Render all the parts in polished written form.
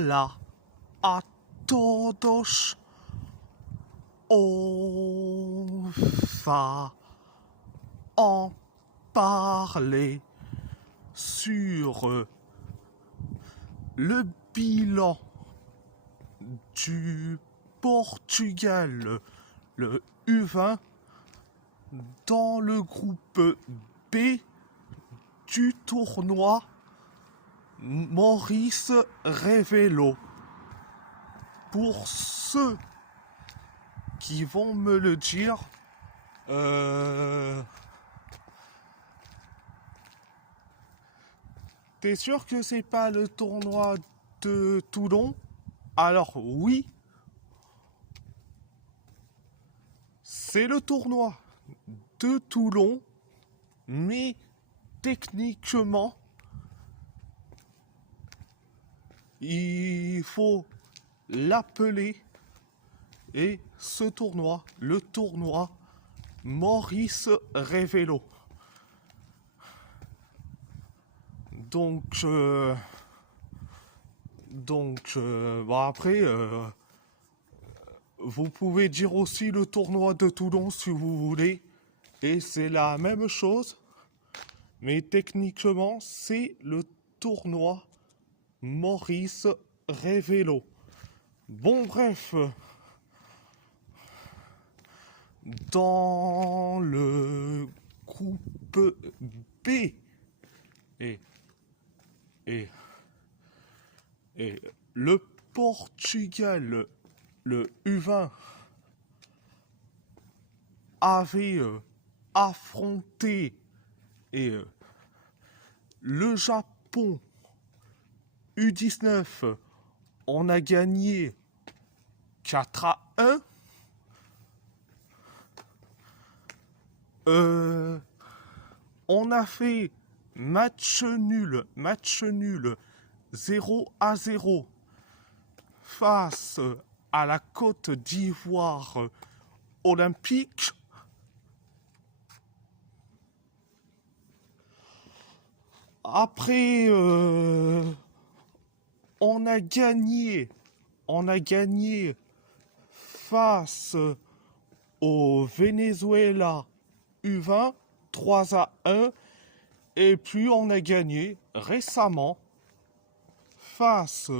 Hola a todos. On va en parler sur le bilan du Portugal, le U20, dans le groupe B du tournoi Maurice Révélo. Pour ceux qui vont me le dire, t'es sûr que c'est pas le tournoi de Toulon? Alors oui, c'est le tournoi de Toulon, mais techniquement, il faut l'appeler, et ce tournoi, le tournoi Maurice Révélo. Donc, après, vous pouvez dire aussi le tournoi de Toulon si vous voulez, et c'est la même chose, mais techniquement, c'est le tournoi Maurice Révélo. Bon, bref, dans le groupe B, et le Portugal, le U20, avait affronté le Japon U19. On a gagné 4-1. On a fait match nul 0-0 face à la Côte d'Ivoire olympique. Après, on a gagné face au Venezuela U20 3-1, et puis on a gagné récemment face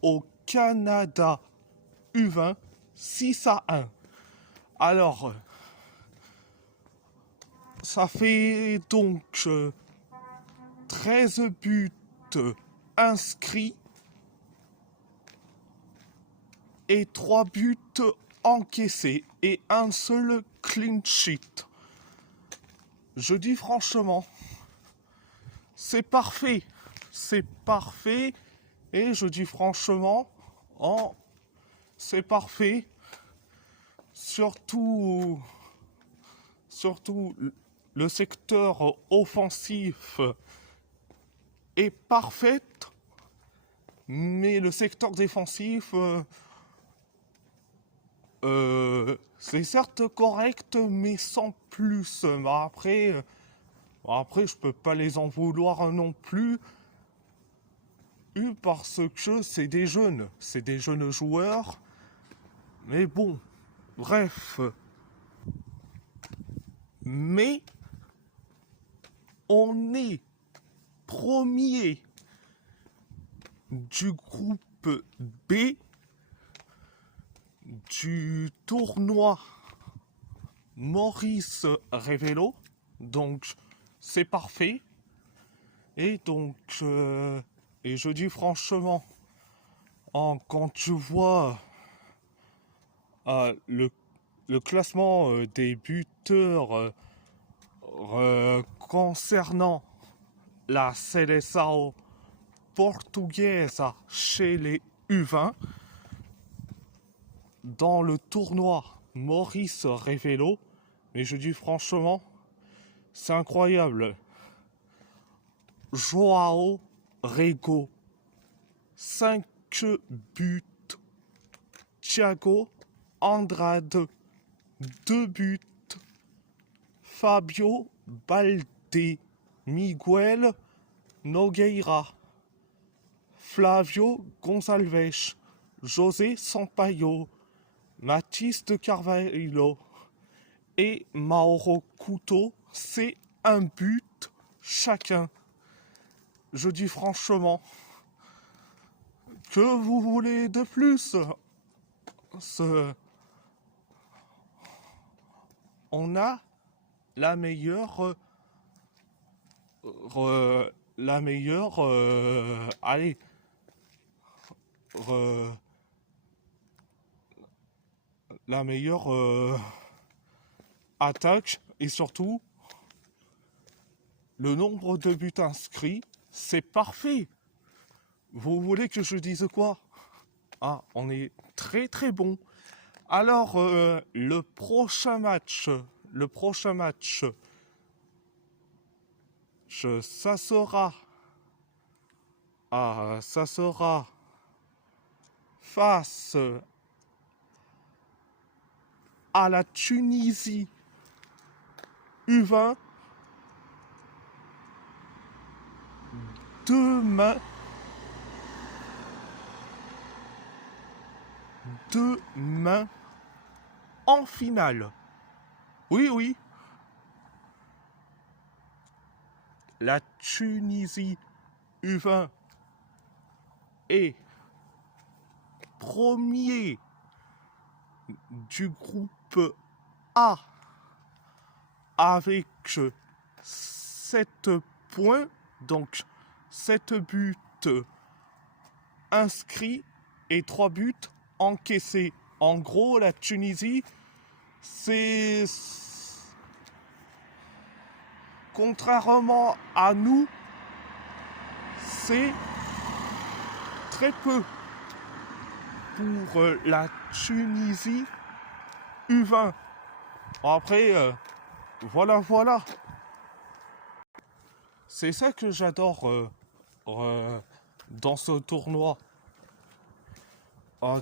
au Canada U20 6-1. Alors, ça fait donc 13 buts inscrits et 3 buts encaissés et un seul clean sheet. Je dis franchement, c'est parfait, et je dis franchement, c'est parfait, surtout le secteur offensif est parfait, mais le secteur défensif, c'est certes correct, mais sans plus. Après, je peux pas les en vouloir non plus, parce que c'est des jeunes joueurs. Mais bon, bref. Mais on est premier du groupe B du tournoi Maurice Révélo, donc c'est parfait. Et donc, et je dis franchement, quand tu vois le classement des buteurs concernant la Seleção portugaise chez les U20, dans le tournoi Maurice Révélo, mais je dis franchement, c'est incroyable. João Rego, 5 buts. Thiago Andrade, 2 buts. Fabio Balde, Miguel Nogueira, Flavio Gonçalves, José Sampaio, Mathis de Carvalho et Mauro Couto, c'est un but chacun. Je dis franchement, que vous voulez de plus? On a la meilleure, allez, la meilleure attaque et surtout le nombre de buts inscrits, c'est parfait. Vous voulez que je dise quoi? Ah, on est très très bon. Alors, le prochain match, ça sera face à la Tunisie U20 demain en finale. Oui, oui. La Tunisie U20 est premier du groupe A avec 7 points, donc 7 buts inscrits et 3 buts encaissés. En gros, la Tunisie, c'est... Contrairement à nous, c'est très peu pour la Tunisie U20. Après, voilà. C'est ça que j'adore dans ce tournoi.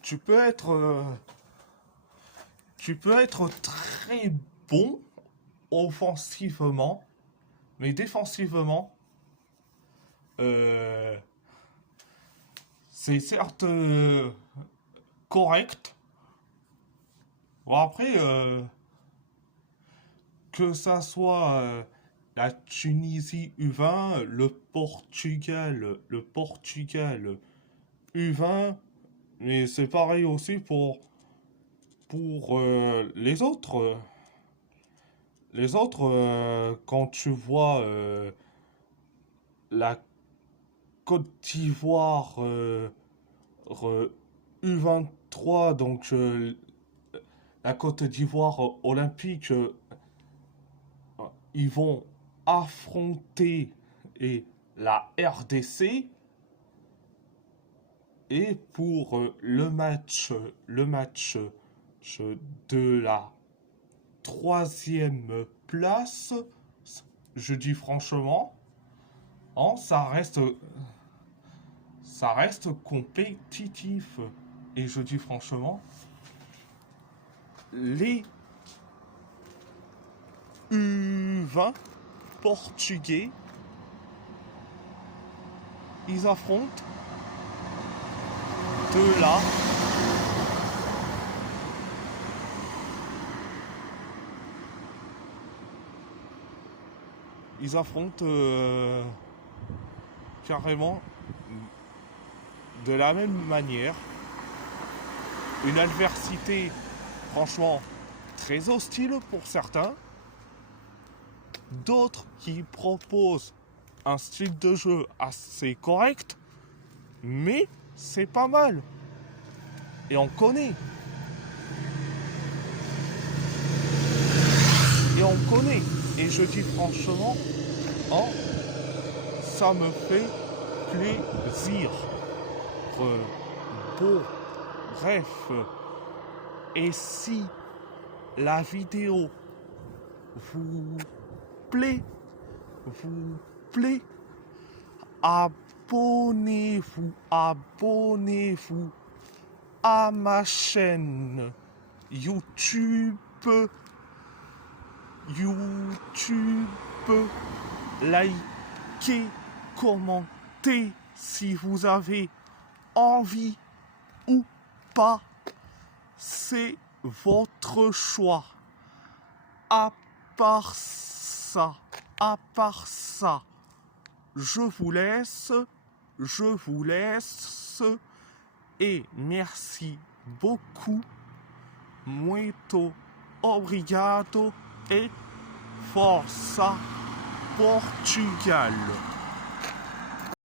Tu peux être très bon offensivement, mais défensivement, c'est certes correct. Bon, après, que ça soit la Tunisie U20, le Portugal U20, mais c'est pareil aussi pour les autres. Les autres, quand tu vois la Côte d'Ivoire U23, donc la Côte d'Ivoire olympique, ils vont affronter la RDC. Et pour le match de la 3e place, je dis franchement, ça reste compétitif. Et je dis franchement, les U20 portugais, ils affrontent de là ils affrontent carrément de la même manière une adversité franchement très hostile pour certains, d'autres qui proposent un style de jeu assez correct, mais c'est pas mal. Et on connaît. Et je dis franchement, ça me fait plaisir. Bon, bref. Et si la vidéo vous plaît, abonnez-vous à ma chaîne YouTube, likez, commentez si vous avez envie ou pas, c'est votre choix. À part ça, je vous laisse, et merci beaucoup. Muito obrigado et força Portugal.